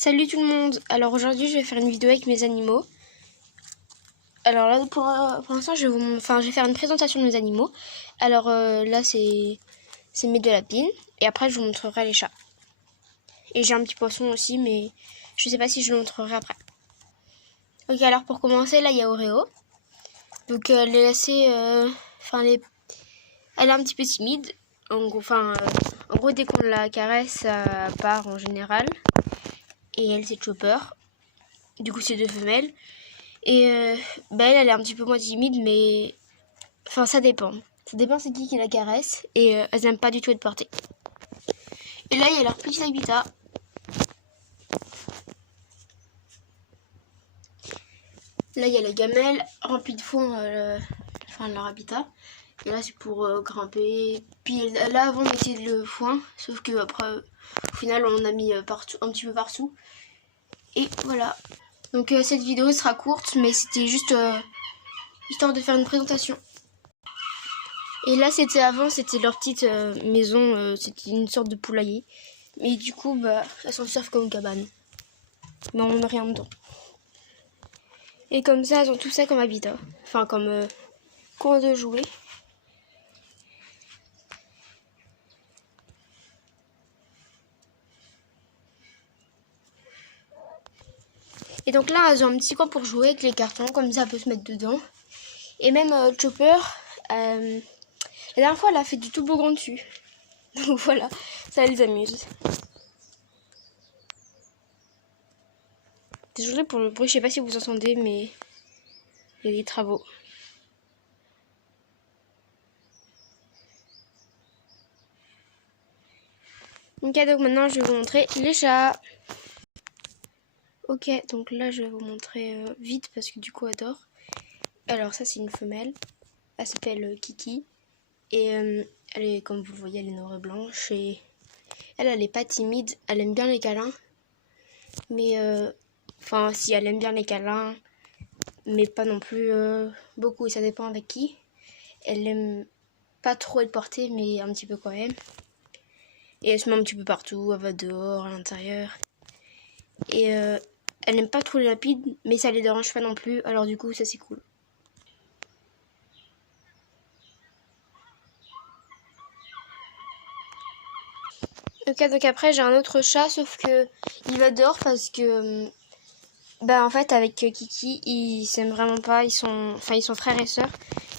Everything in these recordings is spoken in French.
Salut tout le monde. Alors aujourd'hui je vais faire une vidéo avec mes animaux. Alors là pour l'instant je vais faire une présentation de mes animaux. Alors là c'est mes deux lapines et après je vous montrerai les chats. Et j'ai un petit poisson aussi mais je sais pas si je le montrerai après. Ok, alors pour commencer là il y a Oreo. Donc elle est assez elle est un petit peu timide. En gros dès qu'on la caresse ça part en général. Et elle c'est Chopper. Du coup c'est deux femelles. Et elle est un petit peu moins timide, mais enfin ça dépend. Ça dépend c'est qui la caresse. Et elles n'aiment pas du tout être portées. Et là il y a leur petit habitat. Là il y a la gamelle remplie de foin, leur habitat. Et là c'est pour grimper. Puis là avant on mettait le foin, sauf que après au final on a mis partout, un petit peu partout. Et voilà. Donc cette vidéo sera courte, mais c'était juste histoire de faire une présentation. Et là c'était leur petite maison, c'était une sorte de poulailler. Mais du coup elles s'en servent comme cabane. Mais on met rien dedans. Et comme ça elles ont tout ça comme habitat. Enfin comme coin de jouer. Et donc là elles ont un petit coin pour jouer avec les cartons, comme ça elles peuvent se mettre dedans. Et même Chopper, la dernière fois elle a fait du toboggan dessus. Donc voilà, ça les amuse. Désolée pour le bruit, je sais pas si vous entendez, mais il y a des travaux. Ok, donc maintenant je vais vous montrer les chats. Ok, donc là je vais vous montrer vite parce que du coup elle dort. Alors ça c'est une femelle, elle s'appelle Kiki. Et elle est, comme vous le voyez, elle est noire et blanche. Et elle est pas timide, elle aime bien les câlins. Mais si elle aime bien les câlins, mais pas non plus beaucoup, et ça dépend avec qui. Elle aime pas trop être portée, mais un petit peu quand même. Et elle se met un petit peu partout, elle va dehors, à l'intérieur. Et elle n'aime pas trop les lapides, mais ça les dérange pas non plus, alors du coup ça c'est cool. Ok, donc après j'ai un autre chat, sauf que il va dehors parce que en fait avec Kiki ils s'aiment vraiment pas, ils sont frères et sœurs,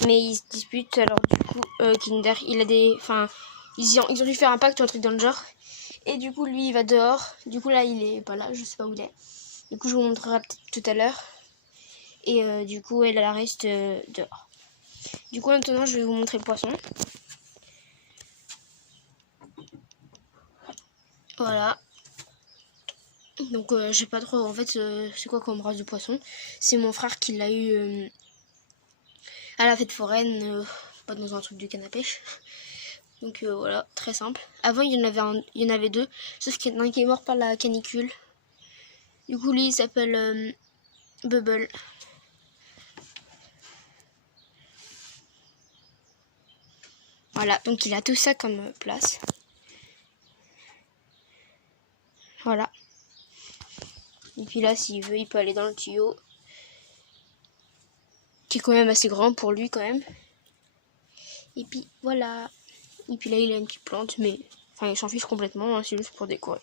mais ils se disputent. Alors du coup Kinder il a ils ont dû faire un pacte ou un truc dans le genre, et du coup lui il va dehors. Du coup là il est pas là, je sais pas où il est. Du coup je vous montrerai peut-être tout à l'heure. Et du coup elle reste dehors. Du coup maintenant je vais vous montrer le poisson. Voilà. Donc je sais pas trop en fait c'est quoi comme race de poisson. C'est mon frère qui l'a eu à la fête foraine, pas dans un truc de canne à pêche. Donc voilà, très simple. Avant il y en avait deux, sauf qu'il y en a un qui est mort par la canicule. Du coup lui il s'appelle Bubble. Voilà, donc il a tout ça comme place. Voilà. Et puis là s'il veut il peut aller dans le tuyau, qui est quand même assez grand pour lui quand même. Et puis voilà. Et puis là il a une petite plante, mais il s'en fiche complètement, hein, c'est juste pour décorer.